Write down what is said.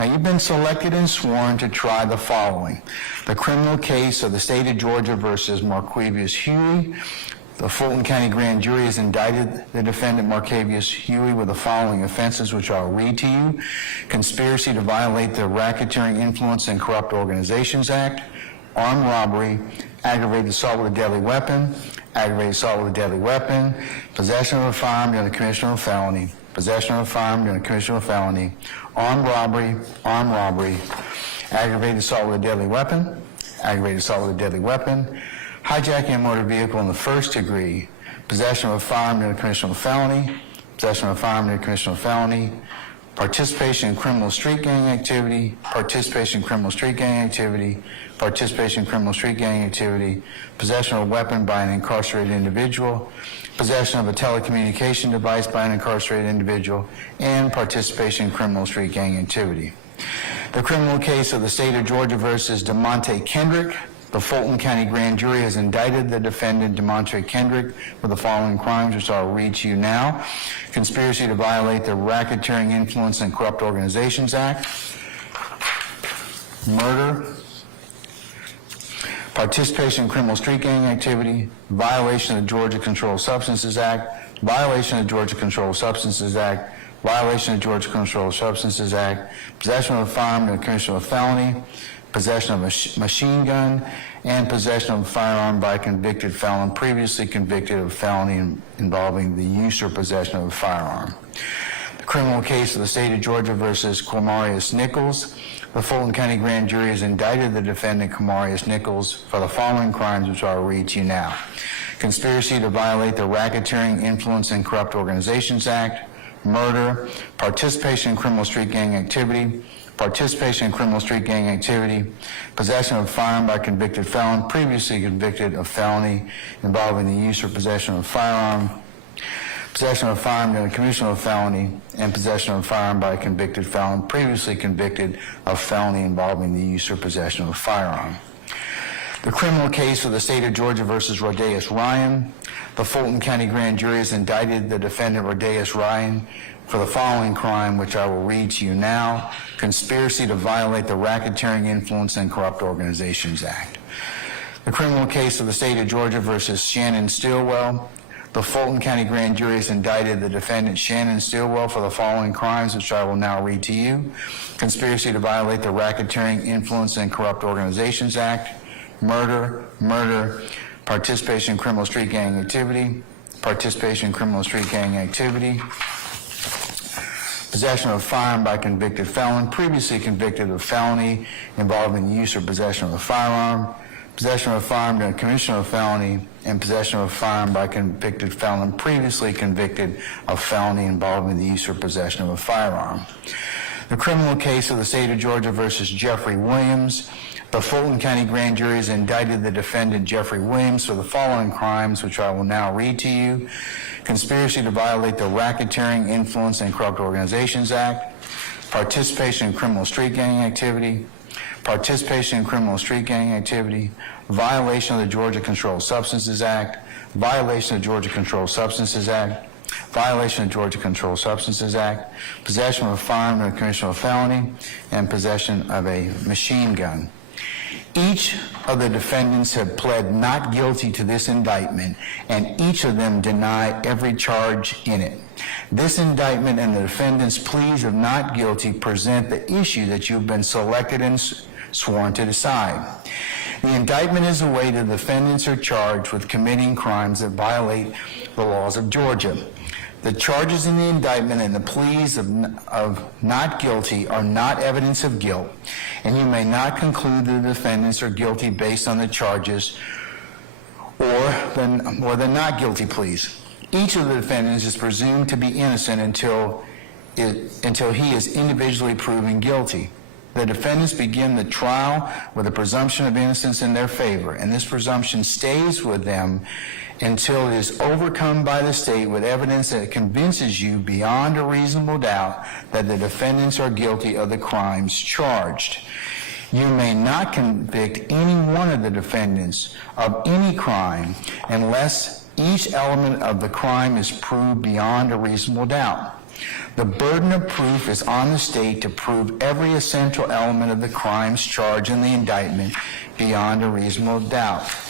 Now, you've been selected and sworn to try the following: the criminal case of the state of Georgia versus Marus Huy. The Fulton County Grand Jury has indicted the defendant Marus Huy with the following offenses, which I'll read to you: conspiracy to violate the Racketeering, Influence, and Corrupt Organizations Act, armed robbery, aggravated assault with a deadly weapon, aggravated assault with a deadly weapon, possession of a firearm during the commission of a felony, possession of a firearm during the commission of a felony, armed robbery, aggravated assault with a deadly weapon, aggravated assault with a deadly weapon, hijacking a motor vehicle in the first degree, possession of a firearm during the commission of a felony, possession of a firearm during the commission of a felony, participation in criminal street gang activity, participation in criminal street gang activity, participation in criminal street gang activity, possession of a weapon by an incarcerated individual, possession of a telecommunication device by an incarcerated individual, and participation in criminal street gang activity. The criminal case of the state of Georgia versus DeMonte Kendrick. The Fulton County Grand Jury has indicted the defendant, DeMonte Kendrick, with the following crimes, which I'll read to you now: conspiracy to violate the Racketeering, Influence, and Corrupt Organizations Act, murder, participation in criminal street gang activity, violation of the Georgia Controlled Substances Act, violation of the Georgia Controlled Substances Act, violation of the Georgia Controlled Substances Act, possession of a firearm in the commission of a felony, possession of a machine gun, and possession of a firearm by a convicted felon previously convicted of a felony involving the use or possession of a firearm. The criminal case of the state of Georgia versus Nichols. The Fulton County Grand Jury has indicted the defendant, Nichols, for the following crimes, which I'll read to you now: conspiracy to violate the Racketeering, Influence, and Corrupt Organizations Act, murder, participation in criminal street gang activity, participation in criminal street gang activity, possession of a firearm by a convicted felon previously convicted of felony involving the use or possession of a firearm, possession of a firearm during the commission of a felony, and possession of a firearm by a convicted felon previously convicted of felony involving the use or possession of a firearm. The criminal case of the state of Georgia versus Rodus Ryan. The Fulton County Grand Jury has indicted the defendant, Rodus Ryan, for the following crime, which I will read to you now: conspiracy to violate the Racketeering, Influence, and Corrupt Organizations Act. The criminal case of the state of Georgia versus Steelwell. The Fulton County Grand Jury has indicted the defendant, Steelwell, for the following crimes, which I will now read to you: conspiracy to violate the Racketeering, Influence, and Corrupt Organizations Act, murder, participation in criminal street gang activity, participation in criminal street gang activity, possession of a firearm by a convicted felon previously convicted of felony involving the use or possession of a firearm, possession of a firearm during the commission of a felony, and possession of a firearm by a convicted felon previously convicted of felony involving the use or possession of a firearm. The criminal case of the state of Georgia versus Jeffrey Williams. The Fulton County Grand Jury has indicted the defendant, Jeffrey Williams, for the following crimes, which I will now read to you: conspiracy to violate the Racketeering, Influence, and Corrupt Organizations Act, participation in criminal street gang activity, participation in criminal street gang activity, violation of the Georgia Controlled Substances Act, violation of the Georgia Controlled Substances Act, violation of the Georgia Controlled Substances Act, possession of a firearm during the commission of a felony, and possession of a machine gun. Each of the defendants have pled not guilty to this indictment, and each of them deny every charge in it. This indictment and the defendants' pleas of not guilty present the issue that you've been selected and sworn to decide. The indictment is the way the defendants are charged with committing crimes that violate the laws of Georgia. The charges in the indictment and the pleas of not guilty are not evidence of guilt, and you may not conclude the defendants are guilty based on the charges or the not guilty pleas. Each of the defendants is presumed to be innocent until he is individually proven guilty. The defendants begin the trial with a presumption of innocence in their favor, and this presumption stays with them until it is overcome by the state with evidence that convinces you beyond a reasonable doubt that the defendants are guilty of the crimes charged. You may not convict any one of the defendants of any crime unless each element of the crime is proved beyond a reasonable doubt. The burden of proof is on the state to prove every essential element of the crimes charged in the indictment beyond a reasonable doubt.